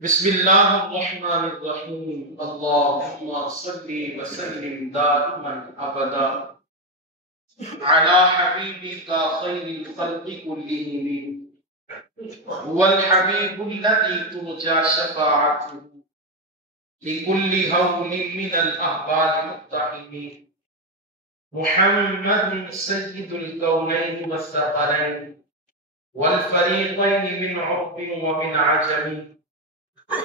بسم الله الرحمن الرحيم اللهم صل وسلم دائما أبدا على حبيبك خير الخلق كلهم هو الحبيب الذي ترجى شفاعته لكل هول من الأهوال مقتحم محمد سيد الكونين والثقلين والفريقين من عرب ومن عجم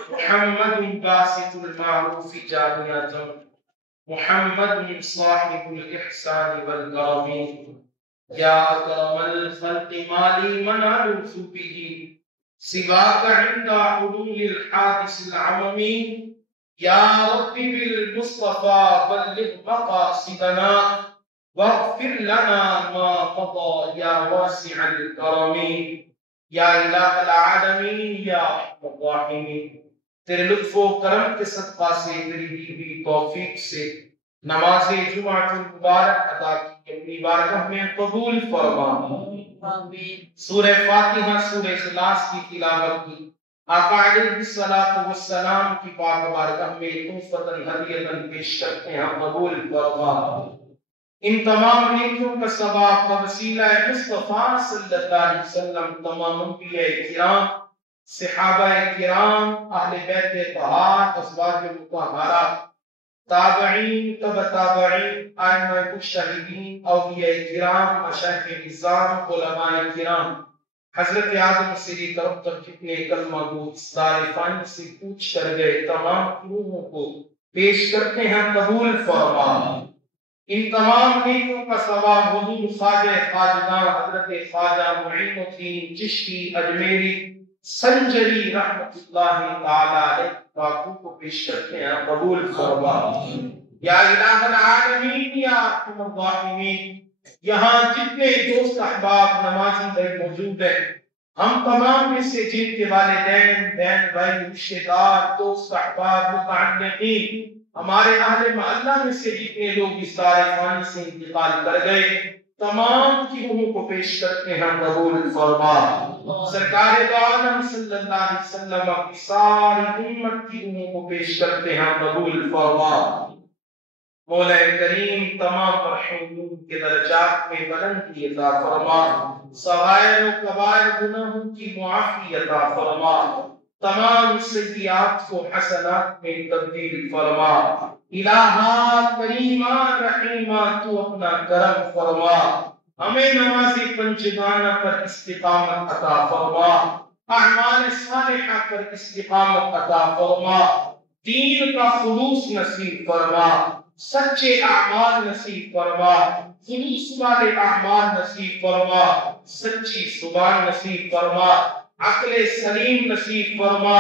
محمد باسط المعروف جامعة محمد صاحب الإحسان والكرم يا أكرم الخلق ما لي من ألوذ به سواك عند حلول الحادث العمم يا رب بالمصطفى بلغ مقاصدنا واغفر لنا ما مضى يا واسع الكرم یا الہ العالمین یا ارحم الراحمین، تیرے لطف و کرم کے صدقہ سے تیری دی ہوئی توفیق سے نماز جمعہ مبارک ادا کی اپنی بارگاہ میں قبول فرما۔ سورہ فاتحہ سورہ اخلاص کی تلاوت کی آقا علیہ الصلوۃ والسلام کی پاک بارگاہ میں تحفۃ ہدیۃ پیش کرتے ہیں، قبول فرما۔ ان تمام نیکیوں کا ثواب کا وسیلہ مصطفیٰ صلی اللہ علیہ وسلم، تمام انبیاء کرام، صحابہ کرام، اہل بیت طہار، ازواج مطہرات، تابعین، تبع تابعین، ائمہ مجتہدین، اولیاء کرام، مشائخ نظام، علماء کرام، حضرت آدم سے لے کر اب تک جتنے کلمہ گو اس دار فانی سے پوچھ کر گئے تمام روحوں کو پیش کرتے ہیں، قبول فرما۔ ان تمام نیکیوں کا ثواب حضور خواجہ خواجگاں حضرت خواجہ معین الدین چشتی اجمیری سنجری رحمت اللہ تعالی علیہ باقو کو پیش کرتے ہیں، قبول فرما۔ یا الہ العالمین یا ارحم الراحمین، یہاں جتنے دوست احباب نمازی بھائی موجود ہیں، ہم تمام میں سے جن کے والدین، بہن بھائی، رشتہ دار، دوست احباب، متعلقین، ہمارے اہل محلہ میں سے جتنے لوگ اس دار فانی سے انتقال کر گئے، تمام کی روحوں کو پیش کرتے ہیں، قبول فرما۔ سرکار دو عالم صلی اللہ علیہ وسلم کی ساری امت کی روحوں کو پیش کرتے ہیں، قبول فرما۔ مولا کریم تمام مرحومین کے درجات میں بلندی عطا فرما، صغائر و کبائر گناہوں کی معافی عطا فرما، تمام سیئات کو حسنات میں تبدیل فرما۔ الہ کریمہ رحیمہ تو اپنا کرم فرما، ہمیں نماز پنجگانہ پر استقامت عطا فرما، اعمال صالحہ پر استقامت عطا فرما، دین کا خلوص نصیب فرما، سچے اعمال نصیب فرما، خلوص والے اعمال نصیب فرما، سچی زبان نصیب فرما، عقل سلیم نصیب فرما۔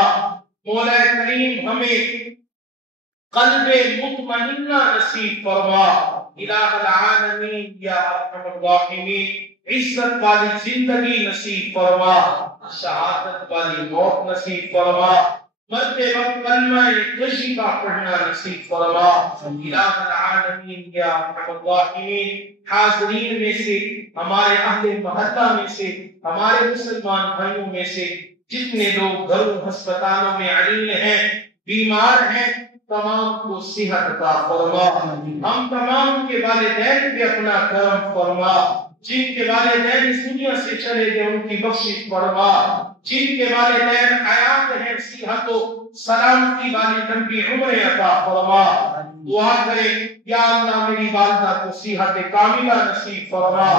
مولا کریم ہمیں قلب مطمئنہ نصیب فرما۔ الہ العالمین یا ارحم الراحمین، عزت والی زندگی نصیب فرما، شہادت والی موت نصیب فرما، مرتے وقت کلمہ طیبہ پڑھنا نصیب فرما۔ الہ العالمین یا ارحم الراحمین، حاضرین میں سے، ہمارے اہل محلہ میں سے، ہمارے مسلمان بھائیوں میں سے جتنے لوگ گھروں ہسپتالوں میں علیل ہیں، بیمار ہیں، تمام کو صحت عطا فرما۔ ہم تمام کے والدین پہ اپنا کرم فرما، جن کے والدین اس دنیا سے چلے گئے ان کی بخشش فرما، جن کے والدین حیات ہیں صحت و سلامتی والی لمبی عمر عطا فرما۔ دعا کریں یا اللہ میری والدہ کو صحت کاملہ نصیب فرما،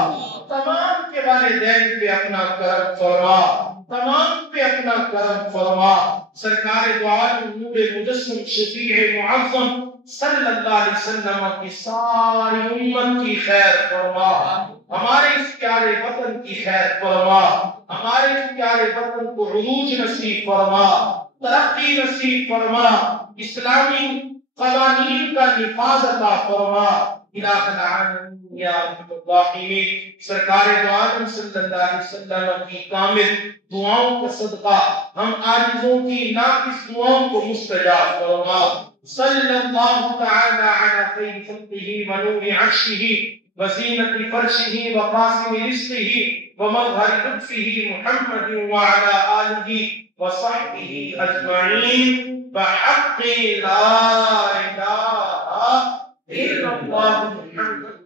تمام کے والدین پہ اپنا کرم فرما، تمام پہ اپنا کرم فرما۔ سرکار دو عالم نور مجسم شفیع معظم صلی اللہ علیہ وسلم کی ساری امت کی خیر فرما، ہمارے اس پیارے وطن کی خیر فرما، ہمارے اس پیارے وطن کو عروج نصیب فرما، ترقی نصیب فرما، اسلامی قوانین کا نفاذ عطا فرما۔ الہ العالمین یا ارحم الراحمین، سرکار دو عالم صلی اللہ علیہ وسلم کی کامل دعاؤں کا صدقہ ہم عاجزوں کی ناقص دعاؤں کو مستجاب فرما۔ صلی اللہ تعالی علی خیر خلقہ ونور عرشہ وزینت فرشہ وقاسم رزقہ ومظہر لطفہ محمد وعلی آلہ وصحبہ اجمعین بحق لا الہ الا اللہ محمد